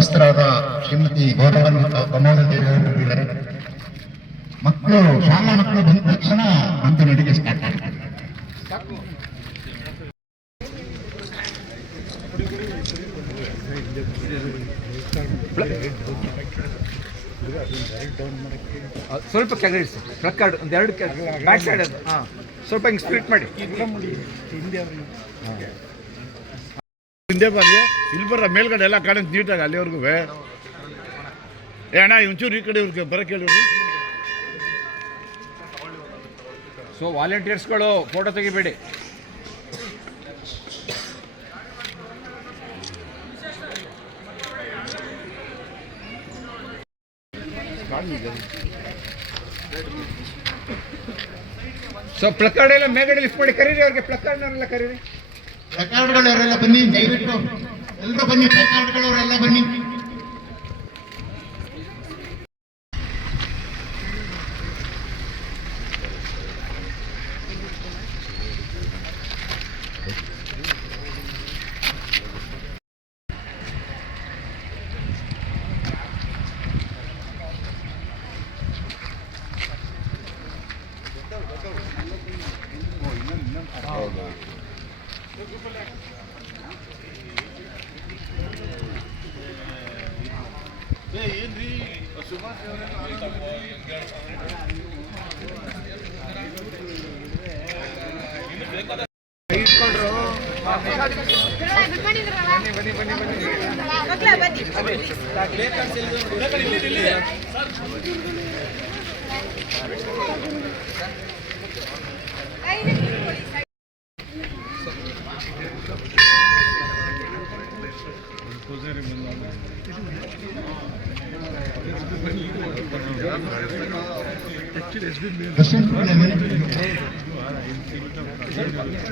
ಮುಖ್ಯಸ್ಥರಾದ ಶ್ರೀಮತಿ ಗೌರವಾನ್ವಿತ ಅವರಿದ್ದಾರೆ. ಮಕ್ಕಳು ಶಾಲಾ ಮಕ್ಕಳು ಬಂದ ತಕ್ಷಣ ಒಂದು ನಡಿಗೆ ಸ್ಟಾರ್ಟ್ ಆಗ್ತದೆ. ಸ್ವಲ್ಪ ಕೆಳಗೆ ಪ್ಲಕ್ಕಾರ್ಡ್ ಒಂದೆರಡು ಬ್ಯಾಕ್ ಸೈಡ್ ಅದು ಸ್ವಲ್ಪ ಹಿಂಗೆ ಸ್ಪ್ಲಿಟ್ ಮಾಡಿ ಹಿಂದೆ ಬರ್ಲಿ ಇಲ್ಲಿ ಬರ್ರ ಮೇಲ್ಗಡೆ ಎಲ್ಲ ಕಡೆ ನೀಟಾಗಿ ಅಲ್ಲಿವರೆಗೂ ಅಣ್ಣ ಒಂಚೂರು ಈ ಕಡೆ ಇವ್ರಿಗೆ ಬರೋಕೆ ಹೇಳಿ. ಸೊ ವಾಲಂಟಿಯರ್ಸ್ಗಳು ಫೋಟೋ ತೆಗಿಬೇಡಿ. ಸೊ ಪ್ಲಕ್ಕಾರ್ಡ್ ಎಲ್ಲ ಮೇಲ್ಗಡೆ ಲಿಫ್ಟ್ ಮಾಡಿ ಕರೀರಿ, ಅವ್ರಿಗೆ ಪ್ಲಕ್ಕಾರ್ಡ್ನವರೆಲ್ಲ ಕರೀರಿ. ಪ್ಲಕ್ಕಾರ್ಡ್ಗಳವರೆಲ್ಲ ಬನ್ನಿ, ದಯವಿಟ್ಟು ಎಲ್ಲರೂ ಬನ್ನಿ, ಪ್ಲಕ್ಕಾರ್ಡ್ಗಳವರೆಲ್ಲ ಬನ್ನಿ.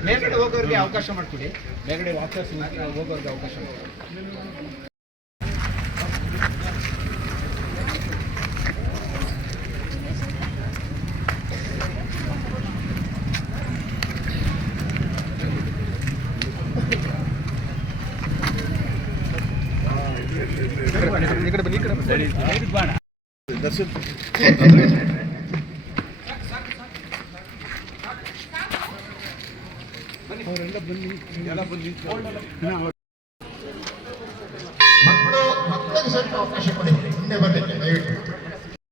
ಮೇಲ್ಗಡೆ ಹೋಗೋರಿಗೆ ಅವಕಾಶ ಮಾಡ್ಕೊಡಿ, ಮೇಲ್ಗಡೆ ವಾಪಸ್ ಹೋಗೋರಿಗೆ ಅವಕಾಶ ಮಾಡಿ. ದರ್ಶನ್ ಮಕ್ಕಳಿಗೆ ಸ್ವಲ್ಪ ಅವಕಾಶ ಕೊಡಿ, ಮುಂದೆ ಬರಲಿಕ್ಕೆ ದಯವಿಟ್ಟು.